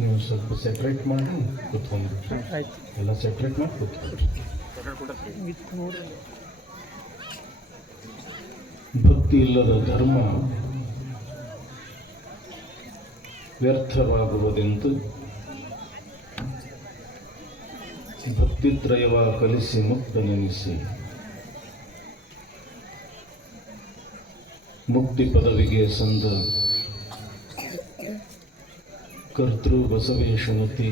ನೀವು ಸ್ವಲ್ಪ ಸೆಪ್ರೇಟ್ ಮಾಡಿ ಕೂತ್ಕೊಂಡು ಎಲ್ಲ ಸೆಪ್ರೇಟ್ ಮಾಡಿ ಕೂತ್ಕೊಂಡು. ಭಕ್ತಿ ಇಲ್ಲದ ಧರ್ಮ ವ್ಯರ್ಥವಾಗುವುದೆಂದು ಭಕ್ತಿತ್ರಯವ ಕಲಿಸಿ ಮುಕ್ತನೆನಿಸಿ ಮುಕ್ತಿ ಪದವಿಗೆ ಸಂದ ಕರ್ತೃ ಬಸವೇಶನತಿ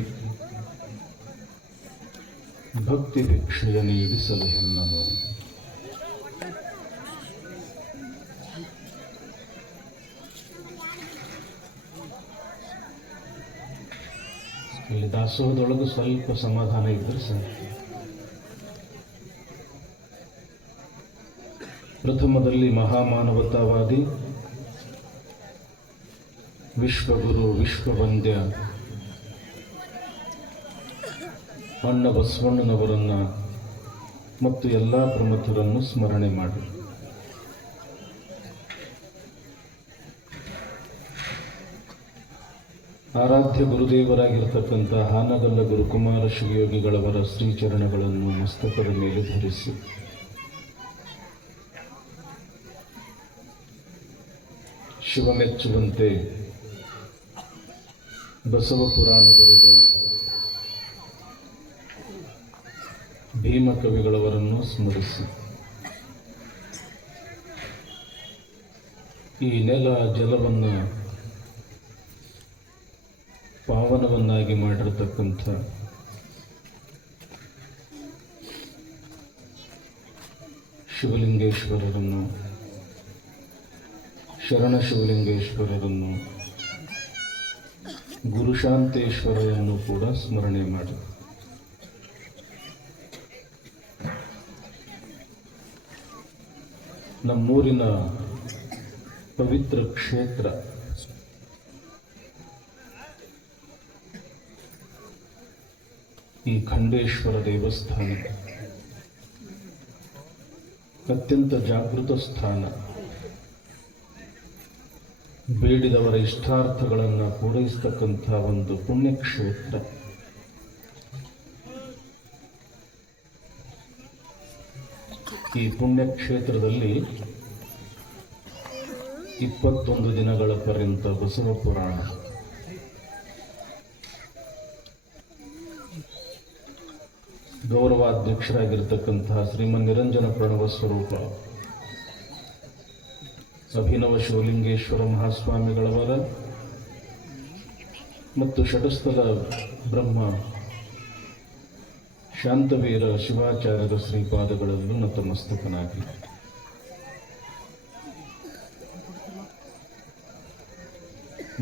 ಭಕ್ತಿ ಭಿಕ್ಷೆಯ ನೀಡಿಸಲು ಹೆಣ್ಣನು. ಇಲ್ಲಿ ದಾಸೋಹದೊಳಗೂ ಸ್ವಲ್ಪ ಸಮಾಧಾನ ಇದ್ರೆ ಸರ್. ಪ್ರಥಮದಲ್ಲಿ ಮಹಾಮಾನವತಾವಾದಿ ವಿಶ್ವಗುರು ವಿಶ್ವವಂದ್ಯ ಅಣ್ಣ ಬಸವಣ್ಣನವರನ್ನು ಮತ್ತು ಎಲ್ಲ ಪ್ರಮುಖರನ್ನು ಸ್ಮರಣೆ ಮಾಡಿ ಆರಾಧ್ಯ ಗುರುದೇವರಾಗಿರ್ತಕ್ಕಂಥ ಹಾನಗಲ್ಲ ಗುರುಕುಮಾರ ಶಿವಯೋಗಿಗಳವರ ಶ್ರೀಚರಣಗಳನ್ನು ಮಸ್ತಕದ ಮೇಲೆ ಧರಿಸಿ ಶಿವಮೆಚ್ಚುವಂತೆ ಬಸವ ಪುರಾಣ ಬರೆದ ಭೀಮಕವಿಗಳವರನ್ನು ಸ್ಮರಿಸಿ ಈ ನೆಲ ಜಲವನ್ನು ಪಾವನವನ್ನಾಗಿ ಮಾಡಿರತಕ್ಕಂಥ ಶಿವಲಿಂಗೇಶ್ವರರನ್ನು, ಶರಣ ಶಿವಲಿಂಗೇಶ್ವರರನ್ನು, ಗುರುಶಾಂತೇಶ್ವರರನ್ನು ಕೂಡ ಸ್ಮರಣೆ ಮಾಡಿ ನಮ್ಮೂರಿನ ಪವಿತ್ರ ಕ್ಷೇತ್ರ ಈ ಖಂಡೇಶ್ವರ ದೇವಸ್ಥಾನ ಅತ್ಯಂತ ಜಾಗೃತ ಸ್ಥಾನ. ಬೇಡಿದವರ ಇಷ್ಟಾರ್ಥಗಳನ್ನು ಪೂರೈಸತಕ್ಕಂಥ ಒಂದು ಪುಣ್ಯಕ್ಷೇತ್ರ. ಈ ಪುಣ್ಯಕ್ಷೇತ್ರದಲ್ಲಿ 21 ದಿನಗಳ ಪರ್ಯಂತ ಬಸವ ಪುರಾಣ, ಗೌರವಾಧ್ಯಕ್ಷರಾಗಿರ್ತಕ್ಕಂತಹ ಶ್ರೀಮನ್ ನಿರಂಜನ ಪ್ರಣವ ಸ್ವರೂಪ ಅಭಿನವ ಶಿವಲಿಂಗೇಶ್ವರ ಮಹಾಸ್ವಾಮಿಗಳವರ ಮತ್ತು ಷಟಸ್ಥಲ ಬ್ರಹ್ಮ ಶಾಂತವೀರ ಶಿವಾಚಾರ್ಯರ ಶ್ರೀಪಾದಗಳಲ್ಲೂ ನತಮಸ್ತಕನಾಗಿ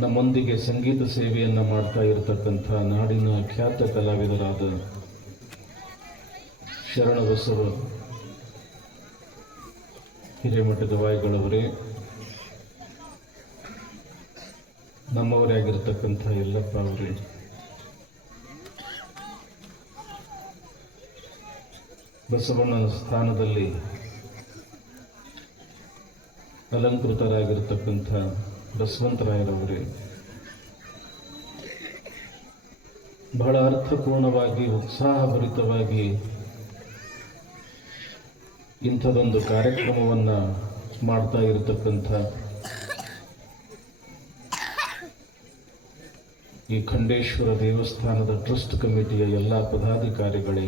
ನಮ್ಮೊಂದಿಗೆ ಸಂಗೀತ ಸೇವೆಯನ್ನು ಮಾಡ್ತಾ ಇರತಕ್ಕಂಥ ನಾಡಿನ ಖ್ಯಾತ ಕಲಾವಿದರಾದ ಶರಣಬಸವ ಹಿರೇಮಠದ ವಾಯಿಗಳವರೇ, ನಮ್ಮವರೇ ಆಗಿರತಕ್ಕಂಥ ಯಲ್ಲಪ್ಪ ಅವರೇ, ಬಸವಣ್ಣನ ಸ್ಥಾನದಲ್ಲಿ ಅಲಂಕೃತರಾಗಿರ್ತಕ್ಕಂಥ ಬಸವಂತರಾಯರವರೇ, ಬಹಳ ಅರ್ಥಪೂರ್ಣವಾಗಿ ಉತ್ಸಾಹಭರಿತವಾಗಿ ಇಂಥದೊಂದು ಕಾರ್ಯಕ್ರಮವನ್ನು ಮಾಡ್ತಾ ಇರತಕ್ಕಂಥ ಈ ಖಂಡೇಶ್ವರ ದೇವಸ್ಥಾನದ ಟ್ರಸ್ಟ್ ಕಮಿಟಿಯ ಎಲ್ಲ ಪದಾಧಿಕಾರಿಗಳೇ,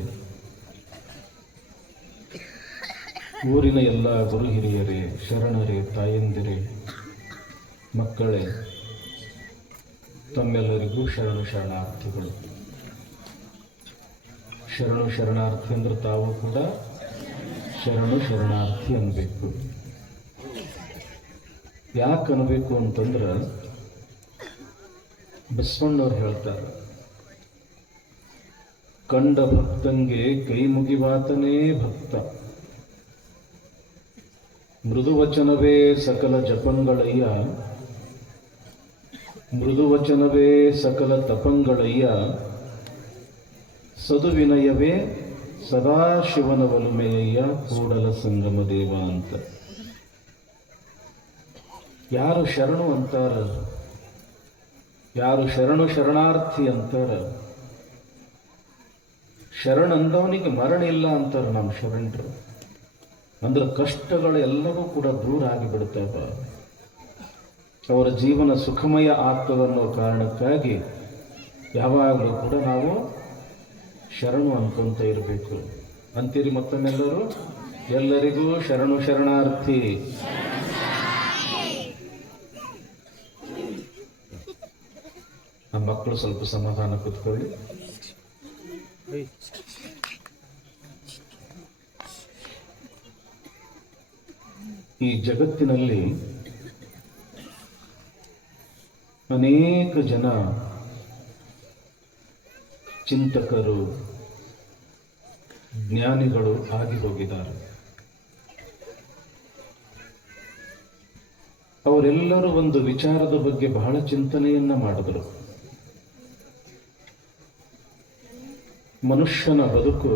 ಊರಿನ ಎಲ್ಲ ಗುರು ಹಿರಿಯರೇ, ಶರಣರೇ, ತಾಯಂದಿರೇ, ಮಕ್ಕಳೇ, ತಮ್ಮೆಲ್ಲರಿಗೂ ಶರಣು ಶರಣಾರ್ಥಿಗಳು. ಶರಣು ಶರಣಾರ್ಥಿ ಅಂದ್ರೆ ತಾವು ಕೂಡ ಶರಣು ಶರಣಾರ್ಥಿ ಅನ್ಬೇಕು. ಯಾಕೆ ಅನ್ಬೇಕು ಅಂತಂದ್ರೆ ಬಸವಣ್ಣವ್ರು ಹೇಳ್ತಾರೆ, ಕಂಡ ಭಕ್ತಂಗೆ ಕೈ ಮುಗಿವಾತನೇ ಭಕ್ತ, ಮೃದುವಚನವೇ ಸಕಲ ಜಪಂಗಳಯ್ಯ, ಮೃದುವಚನವೇ ಸಕಲ ತಪಂಗಳಯ್ಯ, ಸದುವಿನಯವೇ ಸದಾಶಿವನ ಒಲುಮೆಯಯ್ಯ ಕೂಡಲ ಸಂಗಮ ದೇವ ಅಂತ. ಯಾರು ಶರಣು ಅಂತಾರ, ಯಾರು ಶರಣು ಶರಣಾರ್ಥಿ ಅಂತಾರ, ಶರಣ ಅಂದವನಿಗೆ ಮರಣ ಇಲ್ಲ ಅಂತಾರೆ ನಮ್ಮ ಶರಣರು. ಅಂದ್ರೆ ಕಷ್ಟಗಳು ಎಲ್ಲವೂ ಕೂಡ ದೂರ ಆಗಿಬಿಡ್ತಾವ, ಅವರ ಜೀವನ ಸುಖಮಯ ಆಗ್ತದನ್ನೋ ಕಾರಣಕ್ಕಾಗಿ ಯಾವಾಗಲೂ ಕೂಡ ನಾವು ಶರಣು ಅನ್ಕೊಂತ ಇರಬೇಕು. ಅಂತೀರಿ ಮತ್ತೊಮ್ಮೆಲ್ಲರೂ? ಎಲ್ಲರಿಗೂ ಶರಣು ಶರಣಾರ್ಥಿ. ನಮ್ಮ ಮಕ್ಕಳು ಸ್ವಲ್ಪ ಸಮಾಧಾನ ಕೂತ್ಕೊಳ್ಳಿ. ಈ ಜಗತ್ತಿನಲ್ಲಿ ಅನೇಕ ಜನ ಚಿಂತಕರು, ಜ್ಞಾನಿಗಳು ಆಗಿ ಹೋಗಿದ್ದಾರೆ. ಅವರೆಲ್ಲರೂ ಒಂದು ವಿಚಾರದ ಬಗ್ಗೆ ಬಹಳ ಚಿಂತನೆಯನ್ನ ಮಾಡಿದರು. ಮನುಷ್ಯನ ಬದುಕು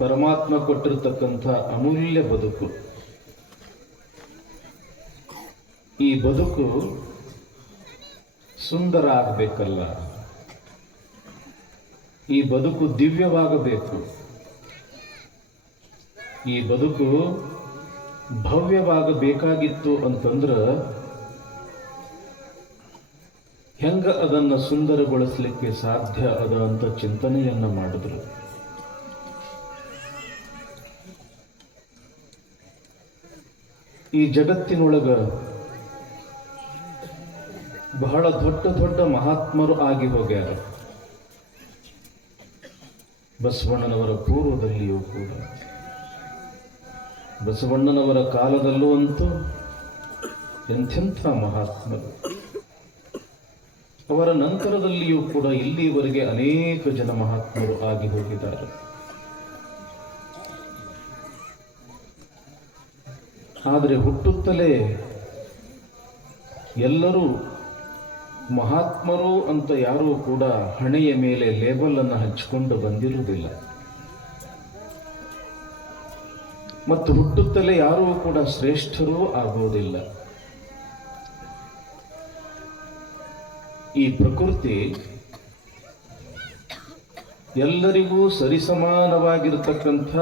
ಪರಮಾತ್ಮ ಕೊಟ್ಟಿರತಕ್ಕಂಥ ಅಮೂಲ್ಯ ಬದುಕು. ಈ ಬದುಕು ಸುಂದರ ಆಗಬೇಕಲ್ಲ, ಈ ಬದುಕು ದಿವ್ಯವಾಗಬೇಕು, ಈ ಬದುಕು ಭವ್ಯವಾಗಬೇಕಾಗಿತ್ತು ಅಂತಂದ್ರೆ ಹೆಂಗ ಅದನ್ನು ಸುಂದರಗೊಳಿಸಲಿಕ್ಕೆ ಸಾಧ್ಯ ಅದ ಅಂತ ಚಿಂತನೆಯನ್ನ ಮಾಡಿದ್ರು. ಈ ಜಗತ್ತಿನೊಳಗ ಬಹಳ ದೊಡ್ಡ ದೊಡ್ಡ ಮಹಾತ್ಮರು ಆಗಿ ಹೋಗ್ಯಾರ. ಬಸವಣ್ಣನವರ ಪೂರ್ವದಲ್ಲಿಯೂ ಕೂಡ, ಬಸವಣ್ಣನವರ ಕಾಲದಲ್ಲೂ ಅಂತೂ ಎಂಥೆಂಥ ಮಹಾತ್ಮರು, ಅವರ ನಂತರದಲ್ಲಿಯೂ ಕೂಡ ಇಲ್ಲಿಯವರೆಗೆ ಅನೇಕ ಜನ ಮಹಾತ್ಮರು ಆಗಿ ಹೋಗಿದ್ದಾರೆ. ಆದರೆ ಹುಟ್ಟುತ್ತಲೇ ಎಲ್ಲರೂ ಮಹಾತ್ಮರು ಅಂತ ಯಾರೂ ಕೂಡ ಹಣೆಯ ಮೇಲೆ ಲೇಬಲ್ ಅನ್ನು ಹಚ್ಚಿಕೊಂಡು ಬಂದಿರುವುದಿಲ್ಲ. ಮತ್ತು ಹುಟ್ಟುತ್ತಲೇ ಯಾರೂ ಕೂಡ ಶ್ರೇಷ್ಠರೂ ಆಗುವುದಿಲ್ಲ. ಈ ಪ್ರಕೃತಿ ಎಲ್ಲರಿಗೂ ಸರಿಸಮಾನವಾಗಿರತಕ್ಕಂಥ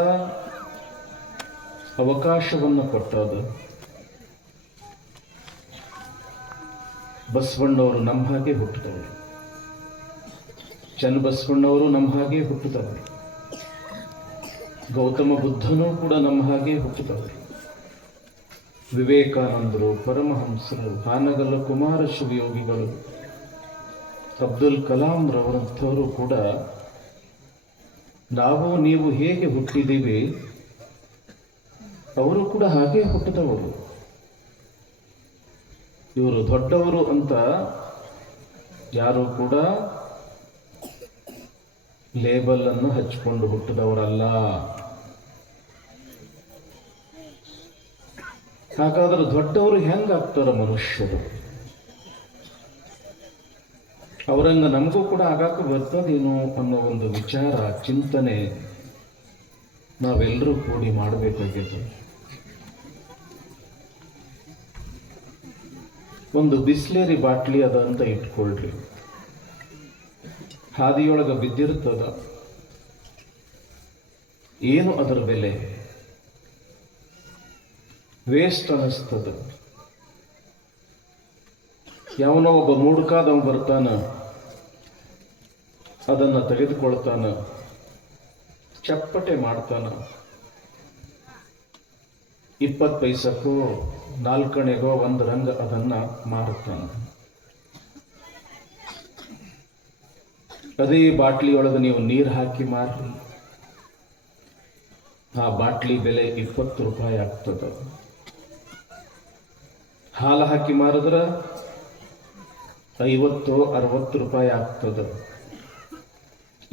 ಅವಕಾಶವನ್ನು ಕೊಟ್ಟದ. ಬಸವಣ್ಣವರು ನಮ್ಮ ಹಾಗೆ ಹುಟ್ಟಿದವರು, ಚನ್ನಬಸವಣ್ಣವರು ನಮ್ಮ ಹಾಗೆ ಹುಟ್ಟಿದವರು, ಗೌತಮ ಬುದ್ಧನೂ ಕೂಡ ನಮ್ಮ ಹಾಗೆ ಹುಟ್ಟಿದವರು, ವಿವೇಕಾನಂದರು, ಪರಮಹಂಸರು, ಹಾನಗಲ್ಲ ಕುಮಾರ ಶಿವಯೋಗಿಗಳು, ಅಬ್ದುಲ್ ಕಲಾಂ ರವರಂಥವರು ಕೂಡ ನಾವು ನೀವು ಹೇಗೆ ಹುಟ್ಟಿದ್ದೀವಿ ಅವರು ಕೂಡ ಹಾಗೆ ಹುಟ್ಟಿದವರು. ಇವರು ದೊಡ್ಡವರು ಅಂತ ಯಾರು ಕೂಡ ಲೇಬಲ್ ಅನ್ನು ಹಚ್ಚಿಕೊಂಡು ಹುಟ್ಟಿದವರಲ್ಲ. ಹಾಗಾದ್ರೆ ದೊಡ್ಡವರು ಹೆಂಗಾಗ್ತಾರ ಮನುಷ್ಯರು? ಅವರಂಗ ನಮಗೂ ಕೂಡ ಆಗಾಕ ಬರ್ತದೇನೋ ಅನ್ನೋ ಒಂದು ವಿಚಾರ, ಚಿಂತನೆ ನಾವೆಲ್ಲರೂ ಕೂಡಿ ಮಾಡಬೇಕಾಗಿದೆ. ಒಂದು ಬಿಸ್ಲೇರಿ ಬಾಟ್ಲಿ ಅದ ಅಂತ ಇಟ್ಕೊಳ್ರಿ, ಹಾದಿಯೊಳಗ ಬಿದ್ದಿರ್ತದ, ಏನು ಅದರ ಬೆಲೆ? ವೇಸ್ಟ್ ಅನಿಸ್ತದ. ಯಾವನೋ ಒಬ್ಬ ಮೂಡ್ಕಾದವ ಬರ್ತಾನ, ಅದನ್ನು ತೆಗೆದುಕೊಳ್ತಾನ, ಚಪ್ಪಟೆ ಮಾಡ್ತಾನ, 20 ಪೈಸಕ್ಕೋ 4 ಒಂದು ರಂಗ ಅದನ್ನ ಮಾರುತ್ತಾನ. ಅದೇ ಬಾಟ್ಲಿಯೊಳಗೆ ನೀವು ನೀರು ಹಾಕಿ ಮಾರ್ರಿ, ಆ ಬಾಟ್ಲಿ ಬೆಲೆ 20 ರೂಪಾಯಿ ಆಗ್ತದ. ಹಾಲು ಹಾಕಿ ಮಾರಿದ್ರೆ 50-60 ರೂಪಾಯಿ ಆಗ್ತದ.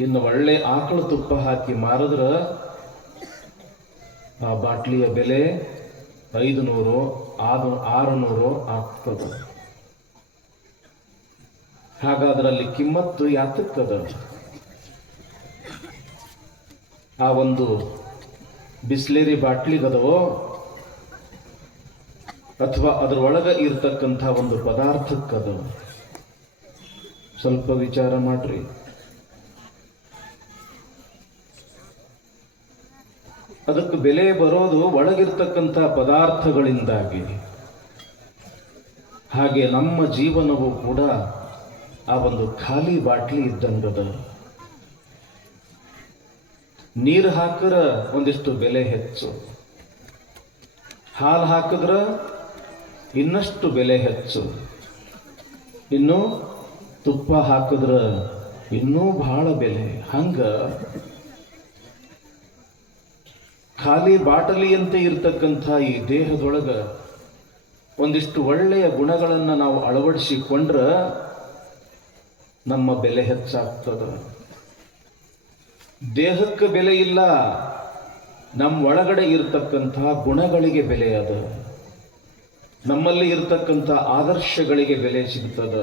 ಇನ್ನು ಒಳ್ಳೆ ಆಕಳು ತುಪ್ಪ ಹಾಕಿ ಮಾರಿದ್ರೆ ಆ ಬಾಟ್ಲಿಯ ಬೆಲೆ 500-600 ಆಗ್ತದ. ಹಾಗಾದ್ರಲ್ಲಿ ಕಿಮ್ಮತ್ತು ಯಾತಕ್ಕದ? ಆ ಒಂದು ಬಿಸ್ಲೇರಿ ಬಾಟ್ಲಿಗದವೋ ಅಥವಾ ಅದರೊಳಗ ಇರ್ತಕ್ಕಂಥ ಒಂದು ಪದಾರ್ಥಕ್ಕದು. ಸ್ವಲ್ಪ ವಿಚಾರ ಮಾಡ್ರಿ. ಅದಕ್ಕೆ ಬೆಲೆ ಬರೋದು ಒಳಗಿರ್ತಕ್ಕಂಥ ಪದಾರ್ಥಗಳಿಂದಾಗಿ. ಹಾಗೆ ನಮ್ಮ ಜೀವನವೂ ಕೂಡ ಆ ಒಂದು ಖಾಲಿ ಬಾಟ್ಲಿ ಇದ್ದಂಗದ. ನೀರು ಹಾಕಿದ್ರ ಒಂದಿಷ್ಟು ಬೆಲೆ ಹೆಚ್ಚು, ಹಾಲು ಹಾಕಿದ್ರ ಇನ್ನಷ್ಟು ಬೆಲೆ ಹೆಚ್ಚು, ಇನ್ನು ತುಪ್ಪ ಹಾಕಿದ್ರ ಇನ್ನೂ ಬಹಳ ಬೆಲೆ. ಹಂಗ ಖಾಲಿ ಬಾಟಲಿಯಂತೆ ಇರ್ತಕ್ಕಂಥ ಈ ದೇಹದೊಳಗ ಒಂದಿಷ್ಟು ಒಳ್ಳೆಯ ಗುಣಗಳನ್ನು ನಾವು ಅಳವಡಿಸಿಕೊಂಡ್ರ ನಮ್ಮ ಬೆಲೆ ಹೆಚ್ಚಾಗ್ತದ. ದೇಹಕ್ಕೆ ಬೆಲೆ ಇಲ್ಲ, ನಮ್ಮ ಒಳಗಡೆ ಇರತಕ್ಕಂಥ ಗುಣಗಳಿಗೆ ಬೆಲೆ ಅದ. ನಮ್ಮಲ್ಲಿ ಇರತಕ್ಕಂಥ ಆದರ್ಶಗಳಿಗೆ ಬೆಲೆ ಸಿಗ್ತದ.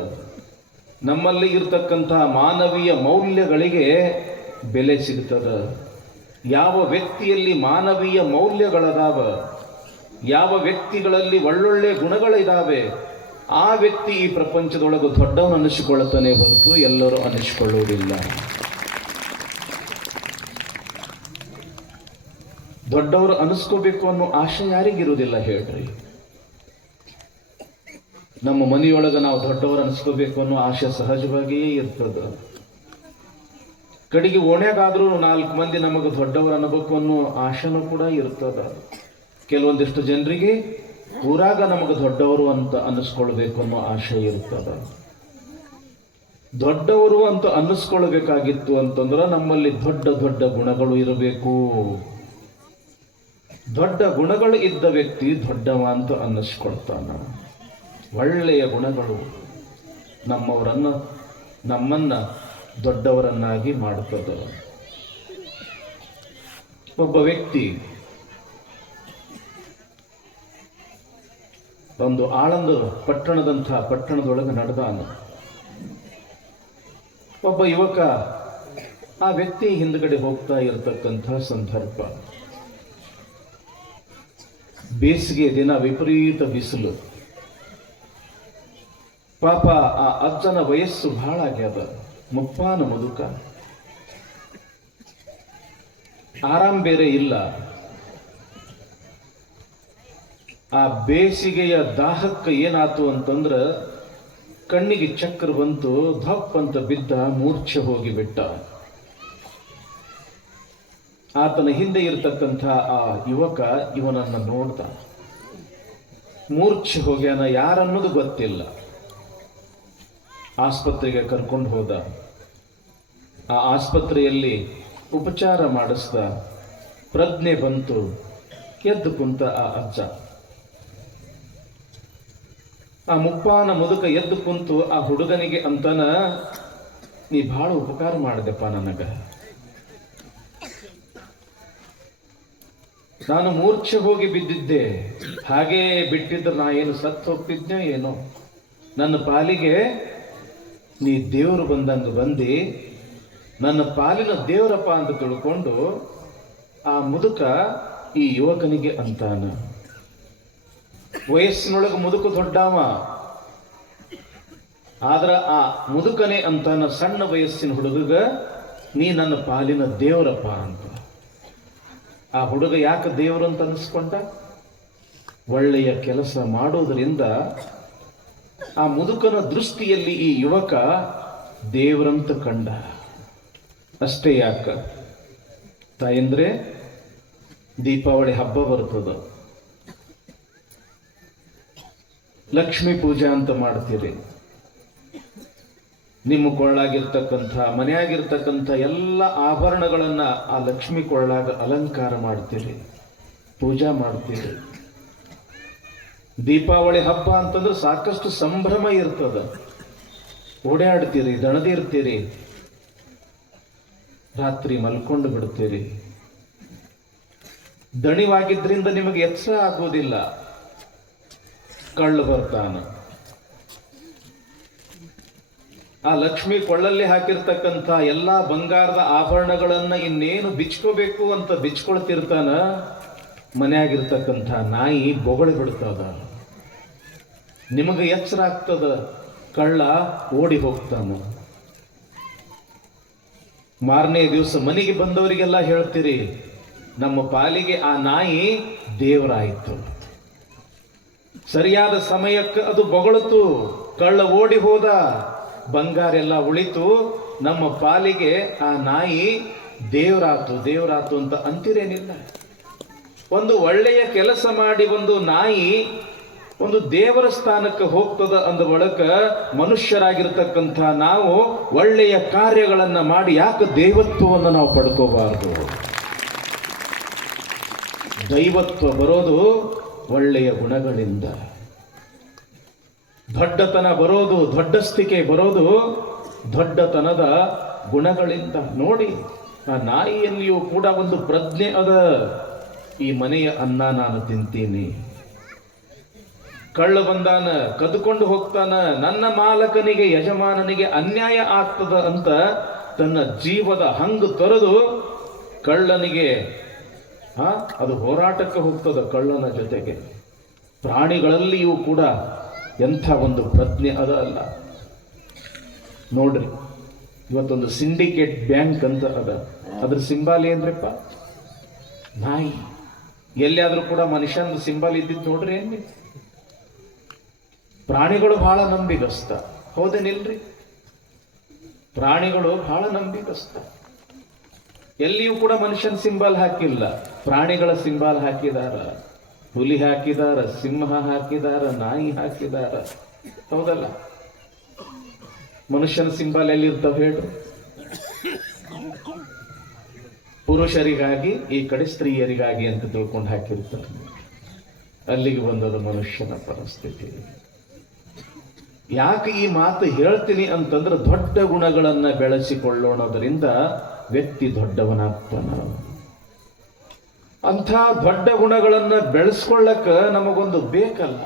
ನಮ್ಮಲ್ಲಿ ಇರತಕ್ಕಂಥ ಮಾನವೀಯ ಮೌಲ್ಯಗಳಿಗೆ ಬೆಲೆ ಸಿಗ್ತದ. ಯಾವ ವ್ಯಕ್ತಿಯಲ್ಲಿ ಮಾನವೀಯ ಮೌಲ್ಯಗಳದಾವ, ಯಾವ ವ್ಯಕ್ತಿಗಳಲ್ಲಿ ಒಳ್ಳೊಳ್ಳೆ ಗುಣಗಳಿದಾವೆ, ಆ ವ್ಯಕ್ತಿ ಈ ಪ್ರಪಂಚದೊಳಗೆ ದೊಡ್ಡವನು ಅನಿಸಿಕೊಳ್ಳುತ್ತಾನೆ ಹೊರತು ಎಲ್ಲರೂ ಅನಿಸಿಕೊಳ್ಳುವುದಿಲ್ಲ. ದೊಡ್ಡವರು ಅನಿಸ್ಕೋಬೇಕು ಅನ್ನೋ ಆಶೆ ಯಾರಿಗಿರುವುದಿಲ್ಲ ಹೇಳ್ರಿ. ನಮ್ಮ ಮನೆಯೊಳಗೆ ನಾವು ದೊಡ್ಡವರು ಅನಿಸ್ಕೋಬೇಕು ಅನ್ನೋ ಆಶೆ ಸಹಜವಾಗಿಯೇ ಇರ್ತದ. ಕಡೆಗೆ ಓಣ್ಯಾಗಾದ್ರೂ 4 ಮಂದಿ ನಮಗೆ ದೊಡ್ಡವರು ಅನ್ನಬೇಕು ಅನ್ನೋ ಆಶೆನೂ ಕೂಡ ಇರ್ತದ. ಕೆಲವೊಂದಿಷ್ಟು ಜನರಿಗೆ ಊರಾಗ ನಮಗೆ ದೊಡ್ಡವರು ಅಂತ ಅನ್ನಿಸ್ಕೊಳ್ಬೇಕು ಅನ್ನೋ ಆಶೆ ಇರ್ತದ. ದೊಡ್ಡವರು ಅಂತ ಅನ್ನಿಸ್ಕೊಳ್ಬೇಕಾಗಿತ್ತು ಅಂತಂದ್ರೆ ನಮ್ಮಲ್ಲಿ ದೊಡ್ಡ ದೊಡ್ಡ ಗುಣಗಳು ಇರಬೇಕು. ದೊಡ್ಡ ಗುಣಗಳು ಇದ್ದ ವ್ಯಕ್ತಿ ದೊಡ್ಡವ ಅಂತ ಅನ್ನಿಸ್ಕೊಳ್ತಾನ. ಒಳ್ಳೆಯ ಗುಣಗಳು ನಮ್ಮನ್ನ ದೊಡ್ಡವರನ್ನಾಗಿ ಮಾಡುತ್ತದೆ. ಒಬ್ಬ ವ್ಯಕ್ತಿ ಒಂದು ಆಳಂದ ಪಟ್ಟಣದೊಳಗೆ ನಡೆದಾನ. ಒಬ್ಬ ಯುವಕ ಆ ವ್ಯಕ್ತಿ ಹಿಂದ್ಗಡೆ ಹೋಗ್ತಾ ಇರತಕ್ಕಂಥ ಸಂದರ್ಭ. ಬೇಸಿಗೆ ದಿನ, ವಿಪರೀತ ಬಿಸಿಲು. ಪಾಪ ಆ ಅಜ್ಜನ ವಯಸ್ಸು ಬಹಳ ಆಗ್ಯದ, ಮುಪ್ಪಾನ ಮುದುಕ, ಆರಾಮ್ ಬೇರೆ ಇಲ್ಲ. ಆ ಬೇಸಿಗೆಯ ದಾಹಕ್ಕೆ ಏನಾತು ಅಂತಂದ್ರ ಕಣ್ಣಿಗೆ ಚಕ್ರ ಬಂತು, ಧಪ್ ಅಂತ ಬಿದ್ದ, ಮೂರ್ಛೆ ಹೋಗಿಬಿಟ್ಟ. ಆತನ ಹಿಂದೆ ಇರತಕ್ಕಂಥ ಆ ಯುವಕ ಇವನನ್ನ ನೋಡ್ದ. ಮೂರ್ಛೆ ಹೋಗ್ಯಾನ, ಯಾರನ್ನೋದು ಗೊತ್ತಿಲ್ಲ. ಆಸ್ಪತ್ರೆಗೆ ಕರ್ಕೊಂಡು ಹೋದ. ಆ ಆಸ್ಪತ್ರೆಯಲ್ಲಿ ಉಪಚಾರ ಮಾಡಿಸ್ದ. ಪ್ರಜ್ಞೆ ಬಂತು, ಎದ್ದು ಕುಂತ ಆ ಅಜ್ಜ. ಆ ಮುಪ್ಪಾನ ಮುದುಕ ಎದ್ದು ಕುಂತು ಆ ಹುಡುಗನಿಗೆ ಅಂತನ, ನೀ ಬಹಳ ಉಪಕಾರ ಮಾಡಿದೆಪ್ಪ ನನಗ. ನಾನು ಮೂರ್ಛೆ ಹೋಗಿ ಬಿದ್ದಿದ್ದೆ, ಹಾಗೇ ಬಿಟ್ಟಿದ್ರೆ ನಾ ಏನು ಸತ್ತು ಹೋಗ್ತಿದ್ನೋ ಏನೋ. ನನ್ನ ಪಾಲಿಗೆ ನೀ ದೇವರು ಬಂದಂಗೆ ಬಂದು ನನ್ನ ಪಾಲಿನ ದೇವರಪ್ಪ ಅಂತ ತಿಳ್ಕೊಂಡು ಆ ಮುದುಕ ಈ ಯುವಕನಿಗೆ ಅಂತಾನ. ವಯಸ್ಸಿನೊಳಗೆ ಮುದುಕ ದೊಡ್ಡವ, ಆದ್ರ ಆ ಮುದುಕನೇ ಅಂತಾನ ಸಣ್ಣ ವಯಸ್ಸಿನ ಹುಡುಗ, ನೀ ನನ್ನ ಪಾಲಿನ ದೇವರಪ್ಪ ಅಂತ. ಆ ಹುಡುಗ ಯಾಕೆ ದೇವರು ಅಂತ ಅನಿಸ್ಕೊಂಡ? ಒಳ್ಳೆಯ ಕೆಲಸ ಮಾಡೋದರಿಂದ ಆ ಮುದುಕನ ದೃಷ್ಟಿಯಲ್ಲಿ ಈ ಯುವಕ ದೇವರಂತ ಕಂಡ. ಅಷ್ಟೇ ಯಾಕ ತಾಯಂದ್ರೆ, ದೀಪಾವಳಿ ಹಬ್ಬ ಬರ್ತದ, ಲಕ್ಷ್ಮೀ ಪೂಜೆ ಅಂತ ಮಾಡ್ತೀರಿ. ನಿಮ್ಮ ಕೊಳ್ಳಾಗಿರ್ತಕ್ಕಂಥ, ಮನೆಯಾಗಿರ್ತಕ್ಕಂಥ ಎಲ್ಲ ಆಭರಣಗಳನ್ನ ಆ ಲಕ್ಷ್ಮಿ ಕೊಳ್ಳಾಗ ಅಲಂಕಾರ ಮಾಡ್ತೀರಿ, ಪೂಜಾ ಮಾಡ್ತೀರಿ. ದೀಪಾವಳಿ ಹಬ್ಬ ಅಂತಂದ್ರೆ ಸಾಕಷ್ಟು ಸಂಭ್ರಮ ಇರ್ತದ. ಓಡಾಡ್ತೀರಿ, ದಣದಿರ್ತೀರಿ, ರಾತ್ರಿ ಮಲ್ಕೊಂಡು ಬಿಡ್ತೀರಿ. ದಣಿವಾಗಿದ್ರಿಂದ ನಿಮಗೆ ಎಚ್ಚರ ಆಗೋದಿಲ್ಲ. ಕಳ್ಳು ಬರ್ತಾನ. ಆ ಲಕ್ಷ್ಮಿ ಕೊಳ್ಳಲ್ಲಿ ಹಾಕಿರ್ತಕ್ಕಂಥ ಎಲ್ಲಾ ಬಂಗಾರದ ಆಭರಣಗಳನ್ನ ಇನ್ನೇನು ಬಿಚ್ಕೋಬೇಕು ಅಂತ ಬಿಚ್ಕೊಳ್ತಿರ್ತಾನ. ಮನೆಯಾಗಿರ್ತಕ್ಕಂಥ ನಾಯಿ ಬೊಗಳು ಬಿಡ್ತದ. ನಿಮಗೆ ಎಚ್ಚರ ಆಗ್ತದ, ಕಳ್ಳ ಓಡಿ ಹೋಗ್ತಾನ. ಮಾರನೇ ದಿವಸ ಮನೆಗೆ ಬಂದವರಿಗೆಲ್ಲ ಹೇಳ್ತೀರಿ, ನಮ್ಮ ಪಾಲಿಗೆ ಆ ನಾಯಿ ದೇವರಾಯಿತು. ಸರಿಯಾದ ಸಮಯಕ್ಕೆ ಅದು ಬೊಗಳಿತು, ಕಳ್ಳ ಓಡಿ ಹೋದ, ಬಂಗಾರ ಎಲ್ಲ ಉಳಿತು, ನಮ್ಮ ಪಾಲಿಗೆ ಆ ನಾಯಿ ದೇವರಾತು ಅಂತ ಅಂತಿರೇನಿಲ್ಲ. ಒಂದು ಒಳ್ಳೆಯ ಕೆಲಸ ಮಾಡಿ ಒಂದು ನಾಯಿ ಒಂದು ದೇವರ ಸ್ಥಾನಕ್ಕೆ ಹೋಗ್ತದ ಅಂದ ಬಳಿಕ ಮನುಷ್ಯರಾಗಿರ್ತಕ್ಕಂಥ ನಾವು ಒಳ್ಳೆಯ ಕಾರ್ಯಗಳನ್ನು ಮಾಡಿ ಯಾಕೆ ದೈವತ್ವವನ್ನು ನಾವು ಪಡ್ಕೋಬಾರದು? ದೈವತ್ವ ಬರೋದು ಒಳ್ಳೆಯ ಗುಣಗಳಿಂದ. ದೊಡ್ಡತನ ಬರೋದು, ದೊಡ್ಡಸ್ತಿಕೆ ಬರೋದು ದೊಡ್ಡತನದ ಗುಣಗಳಿಂದ. ನೋಡಿ, ಆ ನಾಯಿಯಲ್ಲಿಯೂ ಕೂಡ ಒಂದು ಪ್ರಜ್ಞೆ ಅದ. ಈ ಮನೆಯ ಅನ್ನ ನಾನು ತಿಂತೀನಿ. ಕಳ್ಳ ಬಂದಾನ, ಕದ್ಕೊಂಡು ಹೋಗ್ತಾನ, ನನ್ನ ಮಾಲಕನಿಗೆ ಯಜಮಾನನಿಗೆ ಅನ್ಯಾಯ ಆಗ್ತದ ಅಂತ ತನ್ನ ಜೀವದ ಹಂಗು ತೊರೆದು ಕಳ್ಳನಿಗೆ ಅದು ಹೋರಾಟಕ್ಕೆ ಹೋಗ್ತದ ಕಳ್ಳನ ಜೊತೆಗೆ. ಪ್ರಾಣಿಗಳಲ್ಲಿಯೂ ಕೂಡ ಎಂಥ ಒಂದು ಪ್ರಜ್ಞೆ ಅದ ಅಲ್ಲ. ನೋಡ್ರಿ, ಇವತ್ತೊಂದು ಸಿಂಡಿಕೇಟ್ ಬ್ಯಾಂಕ್ ಅಂತ ಅದ, ಅದ್ರ ಸಿಂಬಲ್ ಏನ್ರಿಪ್ಪ? ನಾಯಿ. ಎಲ್ಲಿಯಾದ್ರೂ ಕೂಡ ಮನುಷ್ಯನ ಸಿಂಬಲ್ ಇದ್ದಿದ್ದು ನೋಡ್ರಿ ಏನ್ರಿ? ಪ್ರಾಣಿಗಳು ಬಹಳ ನಂಬಿಗಸ್ತ, ಹೌದೇನಿಲ್ರಿ? ಪ್ರಾಣಿಗಳು ಬಹಳ ನಂಬಿಗಸ್ತ. ಎಲ್ಲಿಯೂ ಕೂಡ ಮನುಷ್ಯನ ಸಿಂಬಲ್ ಹಾಕಿಲ್ಲ, ಪ್ರಾಣಿಗಳ ಸಿಂಬಲ್ ಹಾಕಿದಾರ. ಹುಲಿ ಹಾಕಿದಾರ, ಸಿಂಹ ಹಾಕಿದಾರ, ನಾಯಿ ಹಾಕಿದಾರ, ಹೌದಲ್ಲ? ಮನುಷ್ಯನ ಸಿಂಬಲ್ ಎಲ್ಲಿರ್ತಾವ ಹೇಳ್ರಿ? ಪುರುಷರಿಗಾಗಿ, ಈ ಕಡೆ ಸ್ತ್ರೀಯರಿಗಾಗಿ ಅಂತ ತಿಳ್ಕೊಂಡು ಹಾಕಿರ್ತಾರೆ. ಅಲ್ಲಿಗೆ ಬಂದದ ಮನುಷ್ಯನ ಪರಿಸ್ಥಿತಿ. ಯಾಕೆ ಈ ಮಾತು ಹೇಳ್ತೀನಿ ಅಂತಂದ್ರೆ, ದೊಡ್ಡ ಗುಣಗಳನ್ನ ಬೆಳೆಸಿಕೊಳ್ಳೋಣದ್ರಿಂದ ವ್ಯಕ್ತಿ ದೊಡ್ಡವನಾಗ್ತಾನ. ಅಂಥ ದೊಡ್ಡ ಗುಣಗಳನ್ನ ಬೆಳೆಸ್ಕೊಳ್ಳಕ್ಕ ನಮಗೊಂದು ಬೇಕಲ್ಲ,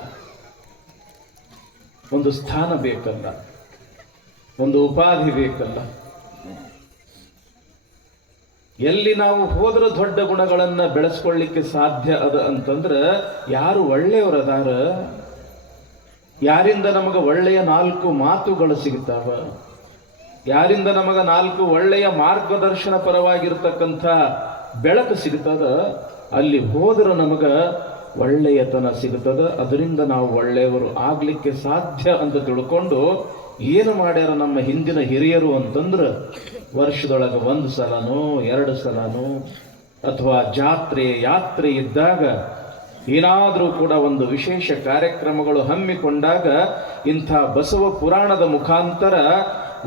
ಒಂದು ಸ್ಥಾನ ಬೇಕಲ್ಲ, ಒಂದು ಉಪಾಧಿ ಬೇಕಲ್ಲ. ಎಲ್ಲಿ ನಾವು ಹೋದ್ರೆ ದೊಡ್ಡ ಗುಣಗಳನ್ನ ಬೆಳೆಸ್ಕೊಳ್ಳಿಕ್ಕೆ ಸಾಧ್ಯ ಅದ ಅಂತಂದ್ರೆ, ಯಾರು ಒಳ್ಳೆಯವರದಾರ, ಯಾರಿಂದ ನಮಗೆ ಒಳ್ಳೆಯ 4 ಮಾತುಗಳು ಸಿಗ್ತಾವ, ಯಾರಿಂದ ನಮಗ 4 ಒಳ್ಳೆಯ ಮಾರ್ಗದರ್ಶನ ಪರವಾಗಿರ್ತಕ್ಕಂಥ ಬೆಳಕು ಸಿಗ್ತದ, ಅಲ್ಲಿ ಹೋದ್ರೆ ನಮಗ ಒಳ್ಳೆಯತನ ಸಿಗ್ತದ. ಅದರಿಂದ ನಾವು ಒಳ್ಳೆಯವರು ಆಗ್ಲಿಕ್ಕೆ ಸಾಧ್ಯ ಅಂತ ತಿಳ್ಕೊಂಡು ಏನು ಮಾಡ್ಯಾರ ನಮ್ಮ ಹಿಂದಿನ ಹಿರಿಯರು ಅಂತಂದ್ರೆ, ವರ್ಷದೊಳಗೆ 1 ಸಲನೋ 2 ಸಲನೋ ಅಥವಾ ಜಾತ್ರೆ ಯಾತ್ರೆ ಇದ್ದಾಗ ಏನಾದರೂ ಕೂಡ ಒಂದು ವಿಶೇಷ ಕಾರ್ಯಕ್ರಮಗಳು ಹಮ್ಮಿಕೊಂಡಾಗ ಇಂಥ ಬಸವ ಪುರಾಣದ ಮುಖಾಂತರ